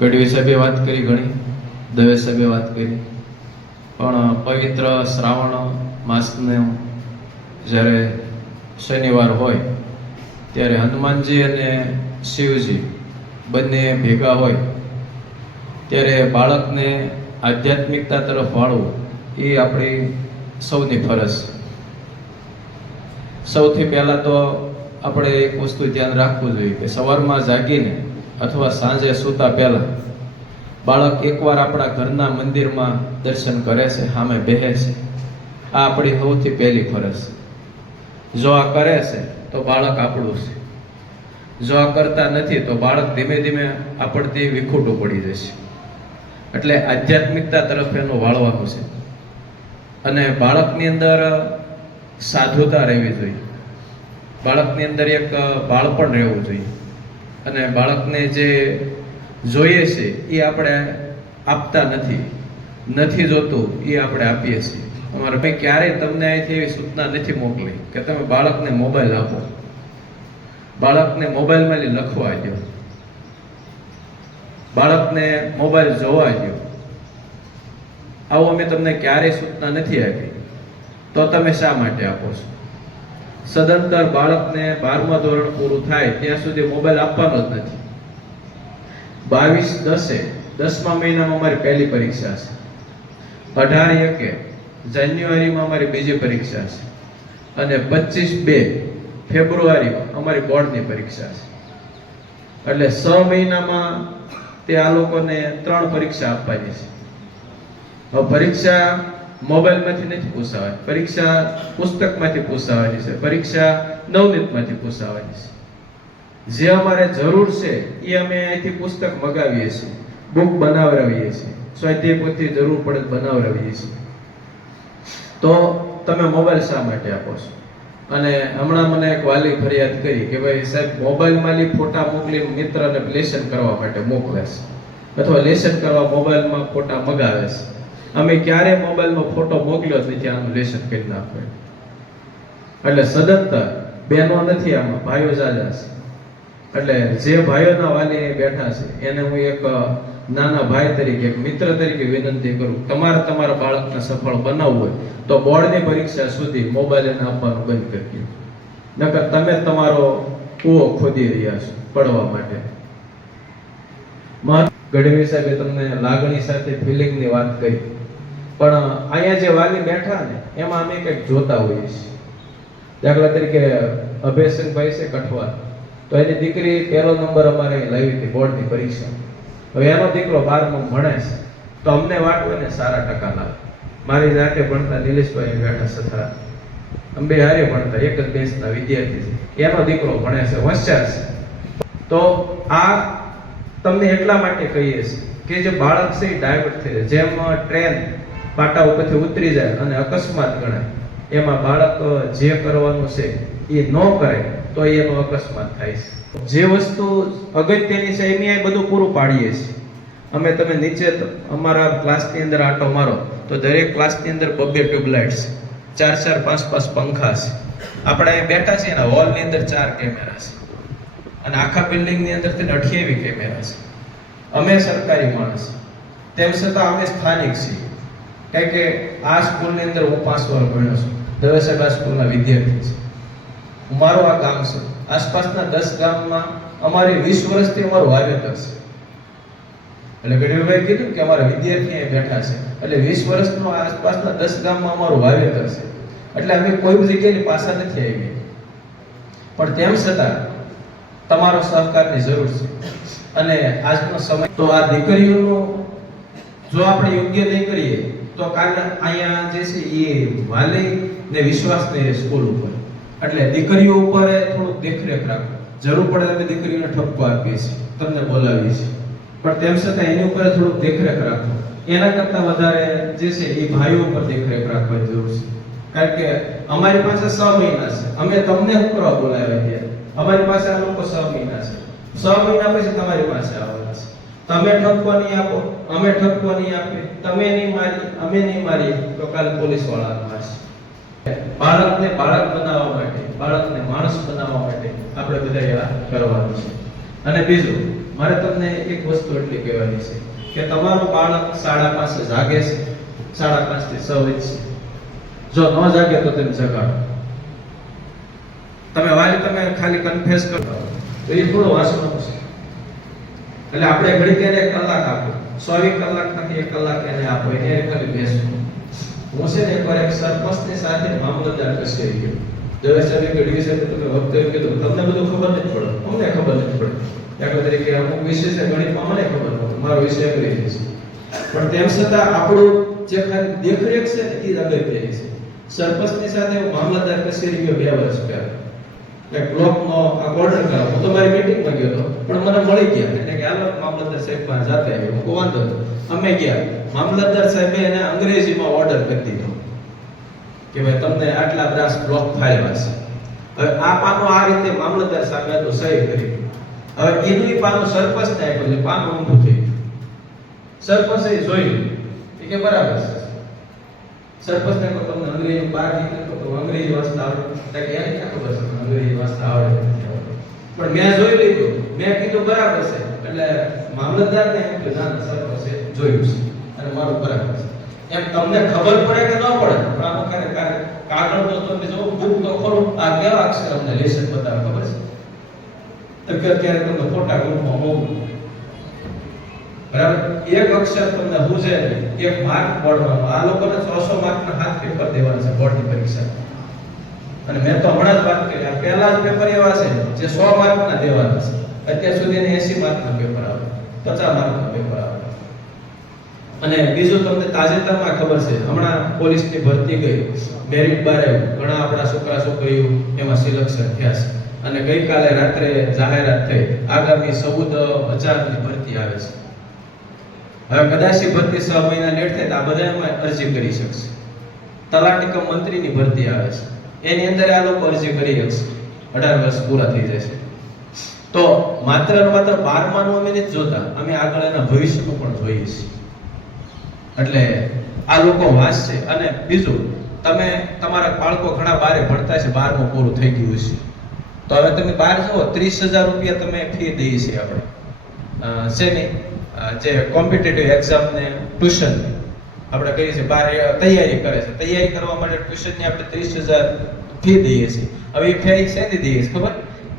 ગઢવી સાહેબે વાત કરી ઘણી, દવે સાહેબે વાત કરી, પણ પવિત્ર શ્રાવણ માસનો જ્યારે શનિવાર હોય ત્યારે હનુમાનજી અને શિવજી બંને ભેગા હોય ત્યારે બાળકને આધ્યાત્મિકતા તરફ વાળવું એ આપણી સૌની ફરજ છે. સૌથી પહેલાં તો આપણે એક વસ્તુ ધ્યાન રાખવું જોઈએ કે સવારમાં જાગીને અથવા સાંજે સૂતા પહેલાં બાળક એકવાર આપણા ઘરના મંદિરમાં દર્શન કરે છે, સામે બેસે છે. આ આપણી સૌથી પહેલી ફરજ છે. જો આ કરે છે તો બાળક આપણું છે. જો આ કરતા નથી તો બાળક ધીમે ધીમે આપણથી વિખૂટું પડી જશે. એટલે આધ્યાત્મિકતા તરફ એનું વાળવાનું છે. અને બાળકની અંદર સાધુતા રહેવી જોઈએ. બાળકની અંદર એક બાળપણ રહેવું જોઈએ. અને બાળકને જે જોઈએ છે એ આપણે આપતા નથી જોતું એ આપણે આપીએ છીએ. અમારે ભાઈ ક્યારેય તમને અહીંથી એવી સૂચના નથી મોકલી કે તમે બાળકને મોબાઈલ આપો, બાળકને મોબાઈલમાં લખવા દો, બાળકને મોબાઈલ જોવા દો. આવું અમે તમને ક્યારેય સૂચના નથી આપી. તો તમે શા માટે આપો છો? સદંતર બાળકને 12મા ધોરણ પૂરું થાય ત્યાં સુધી મોબાઈલ આપવાનો જ નથી. 22/10 મહિનામાં અમારી પહેલી પરીક્ષા છે. 18/1 જાન્યુઆરીમાં અમારી બીજી પરીક્ષા છે. અને 25/2 ફેબ્રુઆરીમાં અમારી બોર્ડની પરીક્ષા છે. એટલે 6 મહિનામાં તે આ લોકોને 3 પરીક્ષા આપવાની છે. હવે પરીક્ષા મોબાઈલમાંથી નથી પૂછાવાની, પરીક્ષા પુસ્તકમાંથી પૂછાવાની છે, પરીક્ષા નવનીતમાંથી પૂછાવાની છે. જે અમારે જરૂર છે એ અમે અહીંથી પુસ્તક મગાવીએ છીએ, બુક બનાવડાવીએ છીએ, સ્વાધ્યાય પોથી જરૂર પડે બનાવડાવીએ છીએ. તો તમે મોબાઈલ શા માટે આપો છો? અને હમણાં મને એક વાલી ફરિયાદ કરી કે ભાઈ સાહેબ મોબાઈલમાં ફોટા મોકલી મિત્રને લેસન કરવા માટે મોકલે છે, અથવા લેસન કરવા મોબાઈલમાં ફોટા મગાવે છે. અમે ક્યારે મોબાઈલમાં ફોટો મોકલ્યો જ નથી આનું લેસન કરી નાખો. એટલે સદંતર બહેનો નથી, આમાં ભાઈઓ જાજા છે. એટલે જે ભાઈઓના વાલી બેઠા છે એને હું એક નાના ભાઈ તરીકે, એક મિત્ર તરીકે વિનંતી કરું, તમારા બાળકને સફળ બનાવવું હોય તો બોર્ડની પરીક્ષા સુધી મોબાઈલ એને આપવાનું બંધ કરી દો. નકર તમે તમારો કૂવો ખોદી રહ્યા છો પડવા માટે. ગઢવી સાહેબે તમને લાગણી સાથે ફિલિંગની વાત કરી, પણ અહીંયા જે વાલી બેઠા ને એમાં અમે કંઈક જોતા હોઈએ છીએ. દાખલા તરીકે અભયસિંહભાઈ છે કઠવા, તો એની દીકરી 1લો નંબર અમારે લાવી હતી બોર્ડની પરીક્ષા. હવે એનો દીકરો 12માં ભણે છે, તો અમને વાટ હોય ને સારા ટકા લાવે. મારી જાતે ભણતા નિલેશભાઈ બેઠા સથરા, અંબે હારે ભણતા એક જ બેચના વિદ્યાર્થી છે. એનો દીકરો ભણે છે, હોશિયાર છે. તો આ તમને એટલા માટે કહીએ છીએ કે જે બાળક છે એ ડાયવર્ટ થઈ જાય. જેમ ટ્રેન પાટા ઉપરથી ઉતરી જાય અને અકસ્માત ગણાય, એમાં બાળક જે કરવાનું છે એ ન કરે તો એનો અકસ્માત થાય છે. જે વસ્તુ અગત્યની છે એની આ બધું પૂરું પાડીએ છીએ અમે. તમે નીચે અમારા ક્લાસની અંદર આટો મારો તો દરેક ક્લાસની અંદર 2 ટ્યુબલાઇટ્સ છે, 4 5 પંખા છે. આપણે અહીં બેઠા છીએ એના હોલની અંદર 4 કેમેરા છે, અને આખા બિલ્ડિંગની અંદર 28 કેમેરા છે. અમે સરકારી માણસ, તેમ છતાં અમે સ્થાનિક છીએ. કારણ કે આ સ્કૂલની અંદર હું 5 વર્ષ ભણ્યો છું. દવે સાહેબ આ સ્કૂલના વિદ્યાર્થી છે. મારું આ ગામ છે. આસપાસના 10 ગામમાં અમારી 20 વર્ષથી અમારું વાવેતર છે. એટલે ગઢવીભાઈ કીધું કે અમારા વિદ્યાર્થી અહીં બેઠા છે, એટલે 20 વર્ષનું આસપાસના 10 ગામમાં અમારું વાવેતર છે. એટલે અમે કોઈ જગ્યાની પાછા નથી આવી. પણ તેમ છતાં તમારો સહકારની જરૂર છે. અને આજનો સમય તો આ દીકરીઓનો જો આપણે યોગ્ય નહીં કરીએ તો કાલે અહીંયા જે છે એ વાલીને વિશ્વાસ નહીં રહે સ્કૂલ ઉપર. એટલે દીકરીઓ ઉપર થોડુંક દેખરેખ રાખો. જરૂર પડે તો દીકરીઓને ઠપકો આપીએ છીએ, તમને બોલાવીએ છીએ, પણ તેમ છતાં એની ઉપર થોડુંક દેખરેખ રાખો. એના કરતાં વધારે જે છે એ ભાઈઓ ઉપર દેખરેખ રાખવાની જરૂર છે. કારણ કે અમારી પાસે 6 મહિના છે. અમે તમને શું કરવા બોલાવ્યા ત્યાં? અમારી પાસે આ લોકો 6 મહિના છે. 6 મહિના પછી તમારી પાસે આવવાના છે. તમે ઠપકો નહીં આપો, અમે ઠપકો નહીં આપીએ, તમે નહીં મારી, અમે નહીં મારીએ તો કાલ પોલીસ વાળા મારશે. બાળકને બાળક બનાવવા માટે, બાળકને માણસ બનાવવા માટે આપણે બધા આ કરવાનું છે. અને બીજું મારે તમને એક વસ્તુ એટલી કહેવાની છે કે તમારું બાળક શાળા પાસે જાગે છે, 5:30 થી 6 વચ્ચે. જો ન જાગે તો તમે જગાડો. તમે વાલી તમે ખાલી કન્ફેસ કરો તો એ થોડો વાસણો છે. એટલે આપણે ઘડી તેને 1 કલાક આપો, 100 કલાક નથી 1 કલાક એને આપો, એને ખાલી બેસવું. હું છે ને એકવાર એક સરપંચની સાથે મામલતદાર કચેરી ગયો. દવે સાહેબ ઘડી છે તમે વખતે કીધું તમને બધું ખબર નથી પડે, અમને ખબર નથી પડે. દાખલા તરીકે અમુક વિષય છે ગણિતમાં મને ખબર નથી, મારો વિષય અંગ્રેજી છે, પણ તેમ છતાં આપણું જે ખાલી દેખરેખ છે ને એ જ અગત્યની છે. સરપંચની સાથે હું મામલતદાર કચેરી ગયો 2 વર્ષ પહેલા. એક બ્લોકનો આ ઓર્ડર કરાવો, હું તો મારી મીટિંગમાં ગયો હતો, પણ મને મળી ગયા એટલે કે હાલો મામલતદાર સાહેબ પાસે જાતે આવ્યો. હું કહું વાંધો નહીં. અમે ગયા, મામલતદાર સાહેબે એને અંગ્રેજીમાં ઓર્ડર કરી દીધો કે ભાઈ તમને આટલા બધા બ્લોક ફાઇલમાં છે. હવે આ પાનું આ રીતે મામલતદાર સાહેબે તો સહી કરી. હવે એનું પાનું સરપંચને આપ્યું છે, પાનું ઊંધું થઈ ગયું. સરપંચે જોયું કે બરાબર છે. સરપંચને કહો તમને અંગ્રેજી બહાર નીકળે તો અંગ્રેજી વાંચતા આવડે? કે એને ક્યાં ખબર છે અંગ્રેજી વાંચતા આવડે નથી આવડે? પણ મેં જોઈ લીધું, મેં કીધું બરાબર છે. એટલે મામલતદારને એમ કે ના સરપંચે જોયું છે અને મારું બરાબર છે. એમ તમને ખબર પડે કે ન પડે, પણ આમાં કાગળ તો તમે જો બુક તો ખોલો, આ કેવા અક્ષર અમને લેશન બતાવે ખબર છે? તો ક્યારે તમને ફોટા ગ્રુપમાં મોકલું, બરાબર? એક અક્ષર તમને પૂછે, 1 માર્ક બોર્ડમાં. આ લોકોને 600 માર્કના 7 પેપર દેવાના છે બોર્ડની પરીક્ષા. અને મેં તો હમણાં જ વાત કરી, આ પહેલા જ પેપર એવા છે જે 100 માર્કના દેવાના છે. અત્યાર સુધી એને 80 માર્કના પેપર આવે, 50 માર્કના પેપર આવે. અને બીજું તમને તાજેતરમાં ખબર છે, હમણાં પોલીસની ભરતી ગઈ, મેરિટ બાર આવ્યું, ઘણા આપણા છોકરા છોકરીઓ એમાં સિલેક્શન થયા છે. અને ગઈકાલે રાત્રે જાહેરાત થઈ, આગામી 14,000ની ભરતી આવે છે. હવે કદાચ ભરતી 6 મહિના લેટ થાય તો આ બધા એમાં અરજી કરી શકશે. તલાટી કમ મંત્રીની ભરતી આવે છે, એની અંદર આ લોકો અરજી કરી શકશે. 18 વર્ષ પૂરા થઈ જશે. તો માત્ર ને માત્ર 12માનું અમે નથી જોતા, અમે આગળ એના ભવિષ્યનું પણ જોઈએ છીએ. એટલે આ લોકો વાંચશે. અને બીજું, તમે તમારા બાળકો ઘણા બારે ભણતા છે, 12મું પૂરું થઈ ગયું છે, તો હવે તમે બહાર જુઓ 30,000 રૂપિયા તમે ફી દઈએ છીએ આપણે શેની, જે કોમ્પિટિટિવ એક્ઝામ ને ટ્યુશન આપણે કહીએ છીએ, બહાર તૈયારી કરે છે, તૈયારી કરવા માટે ટ્યુશનની આપણે 30,000 ફી દઈએ છીએ. હવે એ ફી શેની દઈએ છીએ ખબર?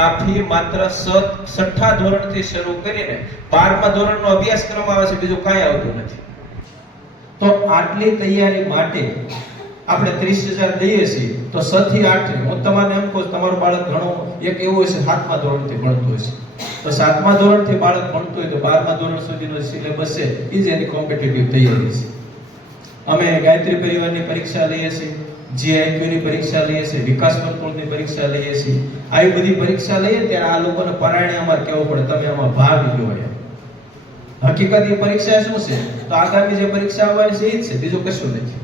આ ફી માત્ર 6ઠ્ઠા ધોરણથી શરૂ કરીને 12મા ધોરણનો અભ્યાસક્રમ આવે છે, બીજું કાંઈ આવતું નથી. તો આટલી તૈયારી માટે આપણે 30,000 દઈએ છીએ. તો 6 થી 8, હું તમને એમ કહું, તમારું બાળક ઘણું એક એવું હશે 7મા ધોરણથી ભણતું હશે, તો 7મા ધોરણથી બાળક ભણતું હોય તો 12મા ધોરણ સુધીનો સિલેબસ છે એ જ એની કોમ્પિટિટિવ તૈયારી છે. અમે ગાયત્રી પરિવારની પરીક્ષા લઈએ છીએ, જીઆઈક્યુની પરીક્ષા લઈએ છીએ, વિકાસ કંટ્રોલની પરીક્ષા લઈએ છીએ. આવી બધી પરીક્ષા લઈએ ત્યારે આ લોકોને પરાયણે અમારે કહેવું પડે તમે આમાં ભાગ લો. હકીકત એ પરીક્ષા શું છે, તો આગામી જે પરીક્ષા આવવાની છે એ જ છે, બીજું કશું નથી.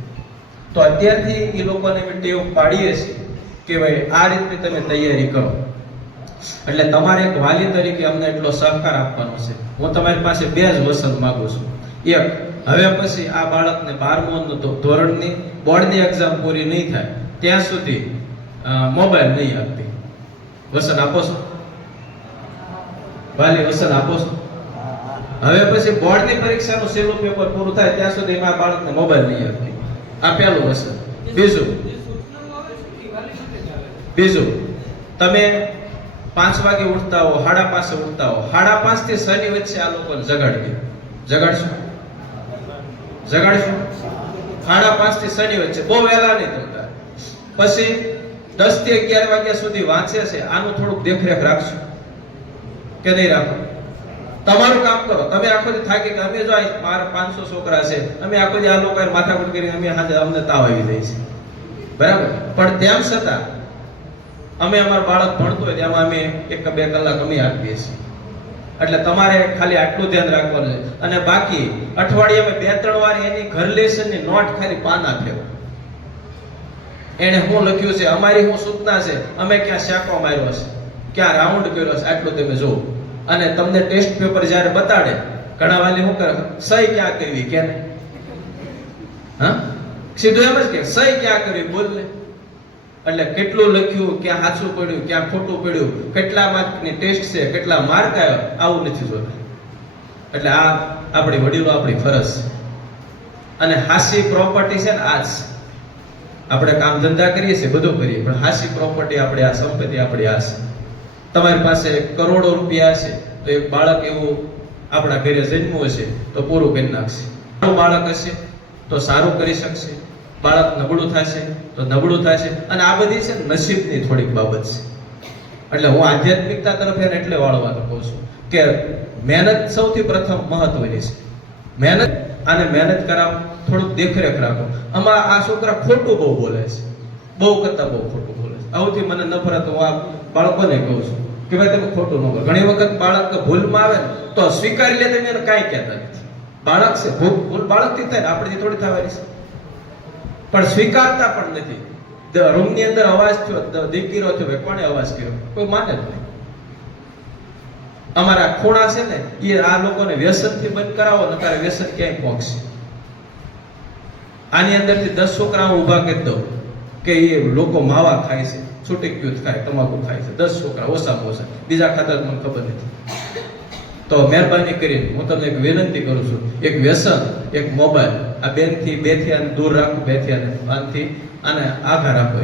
તો અત્યારથી એ લોકોને અમે ટેવ પાડીએ છીએ કે ભાઈ આ રીતની તમે તૈયારી કરો. એટલે તમારે એક વાલી તરીકે અમને એટલો સહકાર આપવાનો છે. હું તમારી પાસે 2 જ વસન માંગુ છું. એક, હવે પછી આ બાળકને 12મું ધોરણની બોર્ડની એક્ઝામ પૂરી નહીં થાય ત્યાં સુધી મોબાઈલ નહીં આપતી. વસન આપો છો વાલી? વસન આપો છો? હવે પછી બોર્ડની પરીક્ષાનું છેલ્લું પેપર પૂરું થાય ત્યાં સુધી આ બાળકને મોબાઈલ નહીં આપતી. આ પહેલું વસન. બીજું, તમે 5 વાગે ઉઠતા હો, 5:30 ઉઠતા હો, 5:30 થી 6 ની વચ્ચે આ લોકોને જગાડજો. જગાડશું? 5:30 થી 6 ની વચ્ચે, બહુ વહેલા નહીં થતા. પછી 10 થી 11 વાગ્યા સુધી વાંચે છે, આનું થોડુંક દેખરેખ રાખશું કે નહીં રાખો? તમારું કામ કરો. તમે આખો દી થાકી કે અમે જો મારા 500 છોકરા છે, અમે આખો દી આ લોકો માથાકૂટ કરીને અમે અમને તાવ આવી જાય છે, બરાબર? પણ તેમ છતાં અમે અમારું બાળક ભણતો હોય તેમાં અમે 1-2 કલાક અમે આપીએ છીએ. એટલે તમારે ખાલી આટલું ધ્યાન રાખવાનું છે. અને બાકી અઠવાડિયામાં 2-3 વાર એની ઘર લેસનની નોટ ખાલી પાના ફેરવો. એને શું લખ્યું છે, અમારી શું સૂચના છે, અમે ક્યાં શાકો માર્યો છે, ક્યાં રાઉન્ડ કર્યો છે, આટલું તમે જુઓ. અને તમને ટેસ્ટ પેપર જ્યારે બતાડે, ઘણા વાલી શું કરે, સહી ક્યાં કરવી કે નહીં? હા, સીધું એમ જ કે સહી ક્યાં કરવી બોલ ને. એટલે કેટલું લખ્યું, ક્યાં સાચું પડ્યું, ક્યાં ખોટું પડ્યું, કેટલા માર્કની ટેસ્ટ છે, કેટલા માર્ક આવ્યા, આવું નથી જોતા. એટલે આ આપણી વડીલો આપણી ફરજ છે. અને હાસી પ્રોપર્ટી છે ને આ જ. આપણે કામ ધંધા કરીએ છીએ, બધું કરીએ, પણ હાસી પ્રોપર્ટી આપણે આ સંપત્તિ આપણી આ છે. તમારી પાસે કરોડો રૂપિયા છે તો એક બાળક એવું આપણા ઘરે જન્મ્યું હશે તો પૂરું કરી નાખશે. સારું બાળક હશે તો સારું કરી શકશે, બાળક નબળું થશે તો નબળું થશે. અને આ બધી છે નસીબની થોડીક બાબત છે. એટલે હું આધ્યાત્મિકતા તરફ એને એટલે વાળવાનું કહું છું કે મહેનત સૌથી પ્રથમ મહત્વની છે. મહેનત, આને મહેનત કરાવો, થોડુંક દેખરેખ રાખો. આમાં આ છોકરા ખોટું બહુ બોલે છે, બહુ કરતા બહુ ખોટું બોલે છે. આવથી મને નફરત, હું આ બાળકોને કહું છું કે ભાઈ તમે ખોટું ન કરો. ઘણી વખત બાળક ભૂલમાં આવે ને તો સ્વીકારી લે, તમે એને કાંઈ કહેતા નથી. બાળક છે, ભૂલ બાળકથી થાય ને, આપણેથી થોડી થવાની છે. પણ સ્વીકારતા પણ નથી. રૂમની અંદર અવાજ થયો, દીકરો થયો, કોણે અવાજ કર્યો, કોઈ માને જ નહીં. અમારા ખૂણા છે ને એ આ લોકોને વ્યસનથી બંધ કરાવો, નકારે વ્યસન ક્યાંય પહોંચશે. આની અંદરથી 10 છોકરા ઊભા કરી દઉં કે એ લોકો માવા ખાય છે, છૂટી ક્યુત ખાય, તમાકુ ખાય છે, 10 છોકરા ઓછામાં ઓછા. બીજા ખાતા મને ખબર નથી. તો મહેરબાની કરીને હું તમને એક વિનંતી કરું છું, એક વ્યસન, એક મોબાઈલ, આ બેથી આને દૂર રાખો, બેથી આને આઘા રાખો.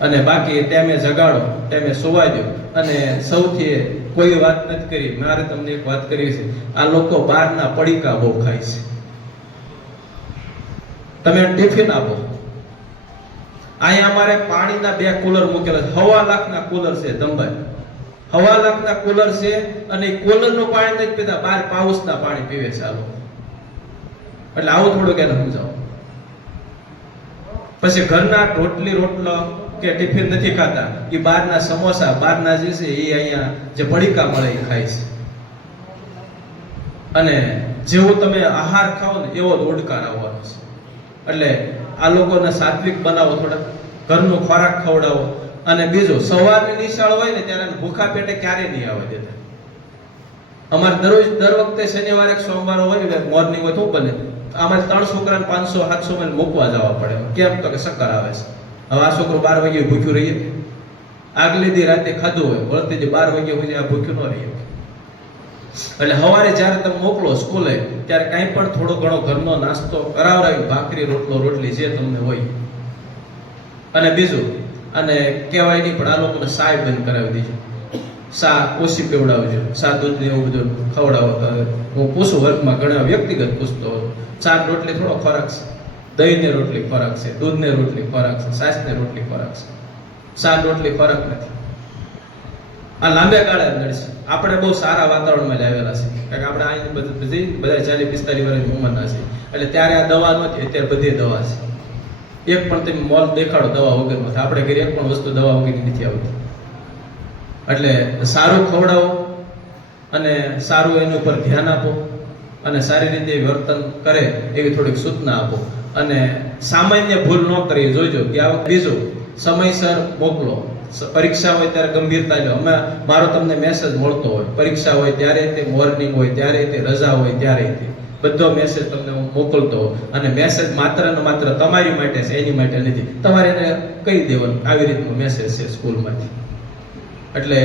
અને બાકી ટાઈમે જગાડો, ટાઈમે સુવા દો. અને સૌથી કોઈ વાત નથી કરી, મારે તમને એક વાત કરી છે. આ લોકો બહારના પડીકા બહુ ખાય છે. તમે ટિફિન આપો. અહીંયા અમારે પાણીના 2 કુલર મૂકેલા છે. 1.25 લાખના કુલર છે ધંભાઈ. 1.25 લાખના કુલર છે અને કુલરનું પાણી નથી પીતા, બહાર પાઉસના પાણી પીવે છે આ લોકો. એટલે આવું થોડુંક એને સમજાવો. પછી ઘરના રોટલો કે ટિફિન નથી ખાતા, એ બહારના સમોસા, બહારના જે છે એ અહીંયા જે પડીકા મળે એ ખાય છે. અને જેવું તમે આહાર ખાઓ ને એવો જ ઓડકાર આવવાનો છે. એટલે આ લોકોને સાત્વિક બનાવો, થોડા ઘરનો ખોરાક ખવડાવો. અને બીજું, સવારની નિશાળ હોય ને ત્યારે ભૂખા પેટે ક્યારેય નહીં આવવા દેતા. અમારે દર વખતે શનિવારે સોમવાર હોય, મોર્નિંગ હોય તો બને, અમારે 3 છોકરાને 500-700 માઇલ મૂકવા જવા પડે. કેમ તો કે ચક્કર આવે છે. હવે આ છોકરો 12 વાગે ભૂખ્યું રહીએ, આગલી દી રાતે ખાધું હોય, વળતી જે 12 વાગે સુધી આ ભૂખ્યું ન રહીએ. એટલે સવારે જ્યારે તમે મોકલો સ્કૂલે ત્યારે કાંઈ પણ થોડો ઘણો ઘરનો નાસ્તો કરાવરાવી, ભાખરી, રોટલો, રોટલી જે તમને હોય. અને બીજું, અને કહેવાય નહીં પણ આ લોકોને સાય બંધ કરાવી દીજો. સા ઓછી પીવડાવજો, સા દૂધ ને એવું બધું ખવડાવો. હું પૂછું વર્ગમાં, ઘણા વ્યક્તિગત પૂછતો હોઉં, 4 રોટલી થોડો ખોરાક છે, દહીંને રોટલી ખોરાક છે, દૂધને રોટલી ખોરાક છે, છાશને રોટલી ખોરાક છે, 4 રોટલી ખોરાક નથી. આ લાંબે ગાળે નડશે. આપણે બહુ સારા વાતાવરણમાં લાવેલા છે, કારણ કે આપણે અહીં બધા 40-45 વર્ષની ઉંમરના છે. એટલે ત્યારે આ દવા નથી, અત્યારે બધી દવા છે. એક પણ તમે મોલ દેખાડો દવા વગરનો, આપણે ઘરે એક પણ વસ્તુ દવા વગરની નથી આવતી. એટલે સારું ખવડાવો અને સારું એની ઉપર ધ્યાન આપો અને સારી રીતે વર્તન કરે એવી થોડીક સૂચના આપો. અને સામાન્ય ભૂલ ન કરી જોઈજો કે આ વખતે. બીજું, સમયસર મોકલો. પરીક્ષા હોય ત્યારે ગંભીરતા લો. મારો તમને મેસેજ મળતો હોય, પરીક્ષા હોય ત્યારે તે, મોર્નિંગ હોય ત્યારે તે, રજા હોય ત્યારે તે, બધો મેસેજ તમને હું મોકલતો હોઉં. અને મેસેજ માત્ર ને માત્ર તમારી માટે છે, એની માટે નથી. તમારે એને કહી દેવાનું આવી રીતનો મેસેજ છે સ્કૂલમાંથી. એટલે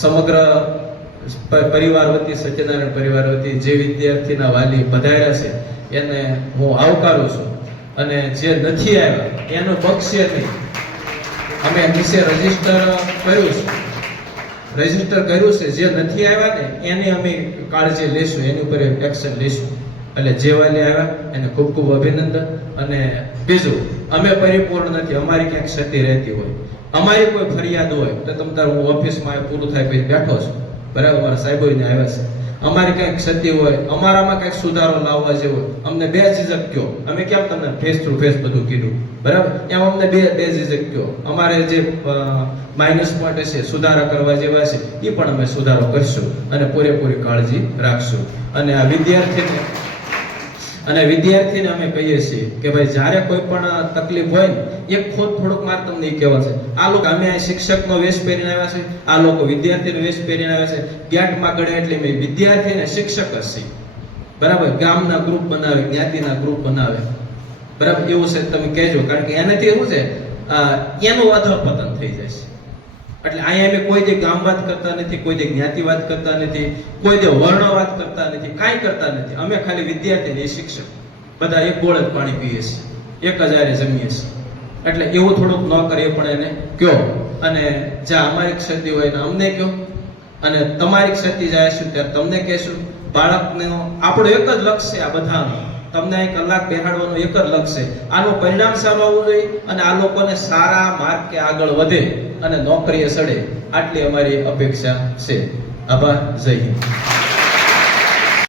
સમગ્ર પરિવાર વતી, સત્યનારાયણ પરિવાર વતી જે વિદ્યાર્થીના વાલી પધાર્યા છે એને હું આવકારું છું. અને જે નથી આવ્યા એનું બક્ષે નહીં. અમે નીચે રજીસ્ટર કર્યું છે, જે નથી આવ્યા ને એની અમે કાળજી લેશું, એની ઉપર એક્શન લેશું. એટલે જે વાલી આવ્યા એને ખૂબ ખૂબ અભિનંદન. અને બીજું, અમે પરિપૂર્ણ નથી. અમારી ક્યાંક ક્ષતિ રહેતી હોય, અમારી કોઈ ફરિયાદ હોય તો તમ તાર હું ઓફિસમાં પૂરું થાય પછી બેઠો છું, બરાબર, મારા સાહેબોને આવ્યા છે. અમારી ક્યાંક ક્ષતિ હોય, અમારામાં કંઈક સુધારો લાવવા જેવો હોય, અમને બે ઝીઝક કહો. અમે કેમ તમને ફેસ ટુ ફેસ બધું કીધું, બરાબર, એમ અમને બે ઝીઝક કહો. અમારે જે માઇનસ પોઈન્ટ છે, સુધારા કરવા જેવા છે, એ પણ અમે સુધારો કરશું અને પૂરેપૂરી કાળજી રાખશું. અને આ વિદ્યાર્થીને અમે કહીએ છીએ કે ભાઈ જ્યારે કોઈ પણ તકલીફ હોય ને, એક ખોટ થોડુંક માર તમને એ કહેવા છે. આ લોકો, અમે આ શિક્ષકનો વેશ પહેરીને આવ્યા છે, આ લોકો વિદ્યાર્થીનો વેશ પહેરીને આવ્યા છે. ગેટમાં ગણે એટલે મેં વિદ્યાર્થી અને શિક્ષક જ છે, બરાબર. ગામના ગ્રુપ બનાવે, જ્ઞાતિના ગ્રુપ બનાવે, બરાબર, એવું છે તમે કહેજો. કારણ કે એનાથી એવું છે, એનું અધઃપતન થઈ જશે. એટલે અહીંયા અમે કોઈ દે ગામવાદ કરતા નથી, કોઈ દે જ્ઞાતિવાદ કરતા નથી, કોઈ દે વર્ણવાદ કરતા નથી, કાંઈ કરતા નથી. અમે ખાલી વિદ્યાર્થી ને શિક્ષક બધા એક ગોળ જ પાણી પીએ છીએ, એક જ હારે જમીએ છીએ. એટલે એવું થોડુંક ન કરીએ પણ એને કયો, અને જ્યાં અમારી ક્ષતિ હોય ને અમને કયો, અને તમારી ક્ષતિ જાય છે ત્યારે તમને કહેશું. બાળકને આપણો એક જ લક્ષ્ય છે આ બધાનું, તમને એક કલાક બેહાડવાનું એક જ લક્ષ્ય છે. આનું પરિણામ સારું આવવું જોઈએ અને આ લોકોને સારા માર્કે આગળ વધે અને નોકરીએ ચડે, આટલી અમારી અપેક્ષા છે. આભાર. જય હિન્દ.